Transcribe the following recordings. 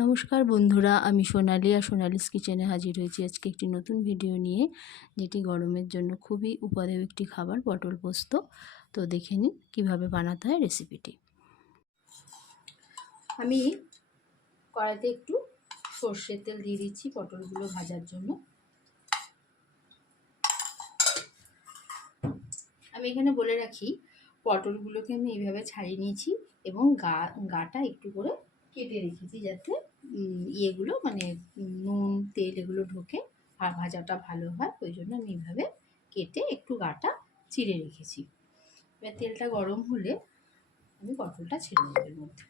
নমস্কার বন্ধুরা, আমি সোনালি আর সোনালিস কিচেনে হাজির হয়েছি আজকে একটি নতুন ভিডিও নিয়ে, যেটি গরমের জন্য খুবই উপদেয় একটি খাবার, পটল পোস্ত। তো দেখে নিন কীভাবে বানাতে হয় রেসিপিটি। আমি কড়াইতে একটু সর্ষের তেল দিয়ে দিচ্ছি পটলগুলো ভাজার জন্য। আমি এখানে বলে রাখি, পটলগুলোকে আমি এইভাবে ছাড়িয়ে নিয়েছি এবং গাটা একটু করে কেটে রেখেছি, যাতে ইয়েগুলো মানে নুন তেল এগুলো ঢোকে আর ভাজাটা ভালো হয়। ওই জন্য আমি এইভাবে কেটে একটু গাটা চিড়ে রেখেছি। এবার তেলটা গরম হলে আমি পটলটা ছেড়ে দেবো এর মধ্যে।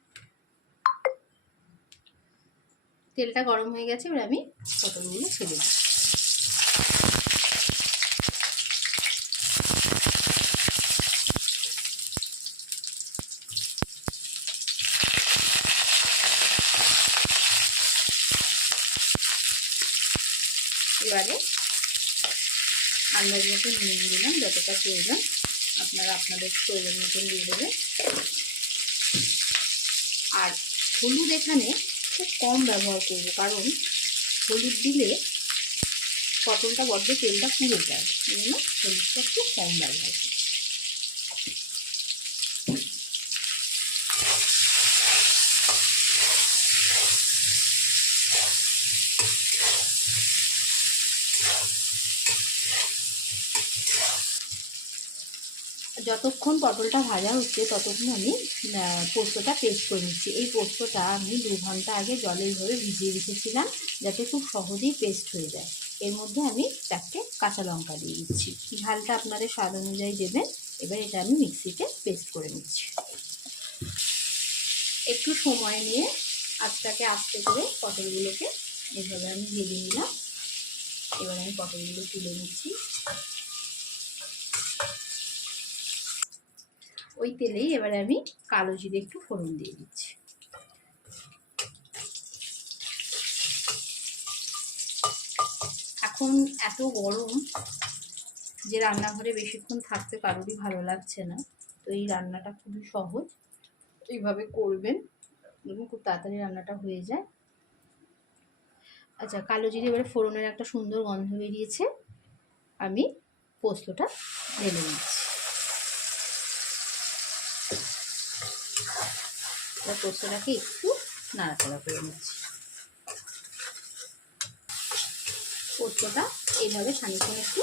তেলটা গরম হয়ে গেছে, এবার আমি পটলগুলো ছেড়ে দিই। এবারে আন্দাজ মতন নুন দিলাম, যতটা প্রয়োজন আপনারা আপনাদের প্রয়োজন মতন দিয়ে দেবেন। আর হলুদ এখানে খুব কম ব্যবহার করব, কারণ হলুদ দিলে পটলটা বড্ড তেলটা পুড়ে যায়, এই জন্য হলুদটা একটু কম ব্যবহার করব। যতক্ষণ পটলটা ভাজা হচ্ছে ততক্ষণ আমি পোস্তটা পেস্ট করে নিচ্ছি। এই পোস্তটা আমি 2 ঘন্টা আগে জলে এইভাবে ভিজিয়ে রেখেছিলাম, যাতে খুব সহজেই পেস্ট হয়ে যায়। এর মধ্যে আমি 4টে কাঁচা লঙ্কা দিয়ে দিচ্ছি, ঝালটা আপনাদের স্বাদ অনুযায়ী দেবেন। এবার এটা আমি মিক্সিতে পেস্ট করে নিচ্ছি। একটু সময় নিয়ে আঁচটাকে আস্তে করে পটলগুলোকে এইভাবে আমি ভেজে নিলাম। এবার আমি পটলগুলো তুলে নিচ্ছি। ওই তেলেই এবারে আমি কালো জিরে একটু ফোড়ন দিয়ে দিচ্ছি। এখন এত গরম যে রান্নাঘরে বেশিক্ষণ থাকতে কারোরই ভালো লাগছে না, তো এই রান্নাটা খুবই সহজ, এইভাবে করবেন এবং খুব তাড়াতাড়ি রান্নাটা হয়ে যায়। আচ্ছা, কালো জিরে এবারে ফোড়নের একটা সুন্দর গন্ধ বেরিয়েছে, আমি পোস্তটা ঢেলে নিচ্ছি। পোস্তটাকে একটু নাড়াচাড়া করে নিচ্ছি। পোস্তটা এইভাবে খানিকক্ষণ একটু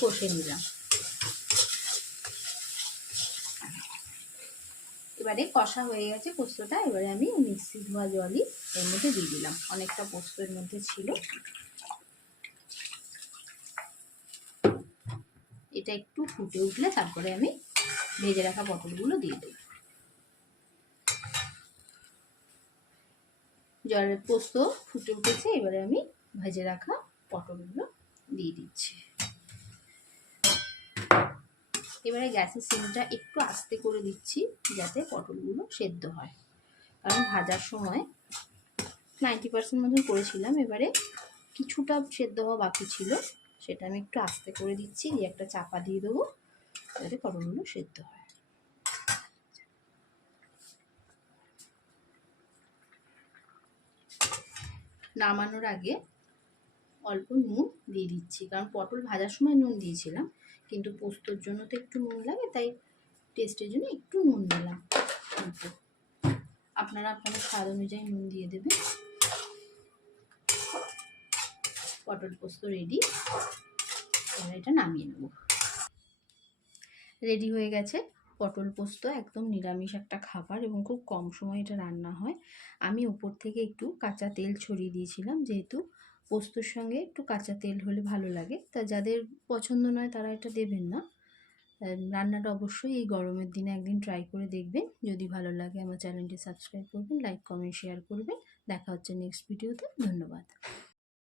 কষে নিলাম। এবারে কষা হয়ে গেছে পোস্তটা, এবারে আমি মিক্সি ধোয়া জলই এর মধ্যে দিয়ে দিলাম। অনেকটা পোস্ত এর মধ্যে ছিল। এটা একটু ফুটে উঠলে তারপরে আমি ভেজে রাখা পটলগুলো দিয়ে দেব। জলের পোস্ত ফুটে উঠেছে, এবারে আমি ভেজে রাখা পটলগুলো দিয়ে দিচ্ছি। এবারে গ্যাসের সিমটা একটু আস্তে করে দিচ্ছি, যাতে পটলগুলো সেদ্ধ হয়, কারণ ভাজার সময় 90% মতন করেছিলাম, এবারে কিছুটা সেদ্ধ হওয়া বাকি ছিল, সেটা আমি একটু আস্তে করে দিচ্ছি, দিয়ে একটা চাপা দিয়ে দেবো যাতে পটলগুলো সেদ্ধ হয়। নামানোর আগে অল্প নুন দিয়ে দিচ্ছি, কারণ পটল ভাজার সময় নুন দিয়েছিলাম, কিন্তু পোস্তর জন্য তো একটু নুন লাগে, তাই টেস্টের জন্য একটু নুন দিলাম। আপনারা আপনাদের স্বাদ অনুযায়ী নুন দিয়ে দেবেন। পটল পোস্ত রেডি। এবার এটা নামিয়ে নেব। রেডি হয়ে গেছে পটল পোস্ত, একদম নিরামিষ একটা খাবার এবং খুব কম সময় এটা রান্না হয়। আমি উপর থেকে একটু কাঁচা তেল ছড়িয়ে দিয়েছিলাম, যেহেতু পোস্তর সঙ্গে একটু কাঁচা তেল হলে ভালো লাগে, তা যাদের পছন্দ নয় তারা এটা দেবেন না। রান্নাটা অবশ্যই এই গরমের দিনে একদিন ট্রাই করে দেখবেন। যদি ভালো লাগে আমার চ্যানেলটি সাবস্ক্রাইব করবেন, লাইক কমেন্ট শেয়ার করবেন। দেখা হচ্ছে নেক্সট ভিডিওতে। ধন্যবাদ।